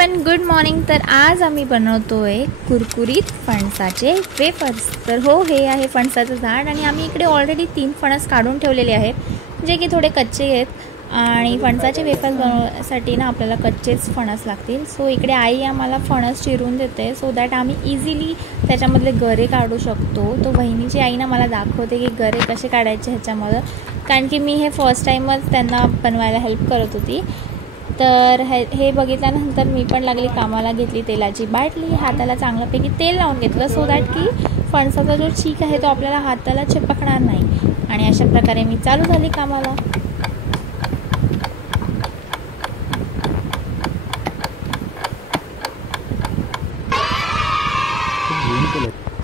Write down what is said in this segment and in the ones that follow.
Everyone, good morning. तर आज आम्ही बनवतोय कुरकुरीत फणसाचे वेफर्स। तर हो, हे आहे फणसाचं झाड आणि आम्ही इकडे ऑलरेडी 3 फणस काढून ठेवलेले आहेत जे की थोडे कच्चे आहेत आणि फणसाचे वेफर्स बनवण्यासाठी ना आपल्याला कच्चेच फणस लागतील। सो इकडे आई आम्हाला फणस चिरून देते सो दॅट आम्ही इझिली त्याच्यामधले गरे काढू शकतो। तो बहिणीची आई ना मला दाखवते की गरे कसे काढायचे ह्याच्यामध्ये, कारण की मी हे फर्स्ट टाईमच त्यांना बनवायला हेल्प करत होती। तर हे बघितल्यानंतर मी पण लागली कामाला, घेतली तेलाची बाटली, हाताला चांगल्यापैकी तेल लावून घेतलं सो दॅट की फणसाचा जो चीक आहे तो आपल्याला हाताला चिपकणार नाही। आणि अशा प्रकारे मी चालू झाली कामाला।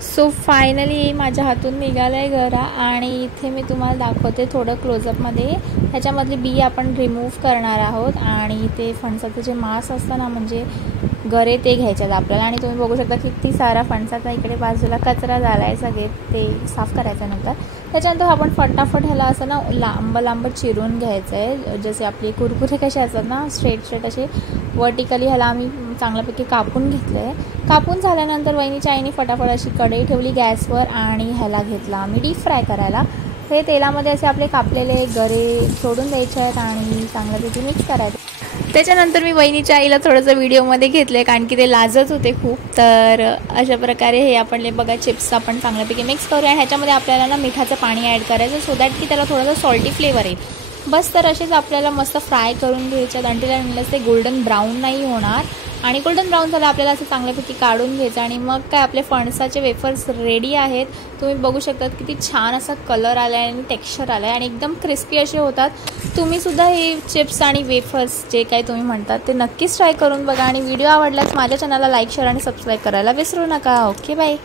सो फायनली माझ्या हातून निघालंय गरा आणि इथे मी तुम्हाला दाखवते थोडं क्लोजअपमध्ये। ह्याच्यामधली बी आपण रिमूव्ह करणार आहोत आणि इथे फणसाचं जे मांस असतं ना, म्हणजे गरे, ते घ्यायचे आहेत आपल्याला। आणि तुम्ही बघू शकता किती सारा फणसाचा इकडे बाजूला कचरा झाला आहे, सगळे ते साफ करायचं नंतर। त्याच्यानंतर आपण फटाफट ह्याला असं ना लांब लांब चिरून घ्यायचं आहे, जसे आपले कुरकुरे कसे असतात ना स्ट्रेट असे वर्टिकली, ह्याला आम्ही चांगल्यापैकी कापून घेतलं आहे। कापून झाल्यानंतर वहिनीच्या आईने फटाफट अशी कढई ठेवली गॅसवर आणि ह्याला घेतला आम्ही डीप फ्राय करायला। हे तेलामध्ये असे आपले कापलेले गरे सोडून द्यायचे आहेत आणि चांगल्यापैकी मिक्स करायचं। त्याच्यानंतर मी वहिनीच्या आईला थोडंसं व्हिडिओमध्ये घेतलं कारण की ते लाजत होते खूप। तर अशा प्रकारे हे आपण बघा चिप्स आपण चांगल्यापैकी मिक्स करूया आणि ह्याच्यामध्ये आपल्याला ना मिठाचं पाणी ॲड करायचं सो दॅट की त्याला थोडंसं सॉल्टी फ्लेवर येईल बस। तर असेच आपल्याला मस्त फ्राय करून घ्यायच्यात अंटिल ते गोल्डन ब्राऊन नाही होणार। आणि गोल्डन ब्राऊन झालं आपल्याला असं चांगल्यापैकी काढून घ्यायचं आणि मग काय आपले फणसाचे वेफर्स रेडी आहेत। तुम्ही बघू शकता किती छान असा कलर आला आहे आणि टेक्स्चर आलं आहे आणि एकदम क्रिस्पी असे होतात। तुम्हीसुद्धा हे चिप्स आणि वेफर्स जे काही तुम्ही म्हणतात ते नक्कीच ट्राय करून बघा आणि व्हिडिओ आवडल्यास माझ्या चॅनलला लाईक, शेअर आणि सबस्क्राईब करायला विसरू नका। Okay, bye.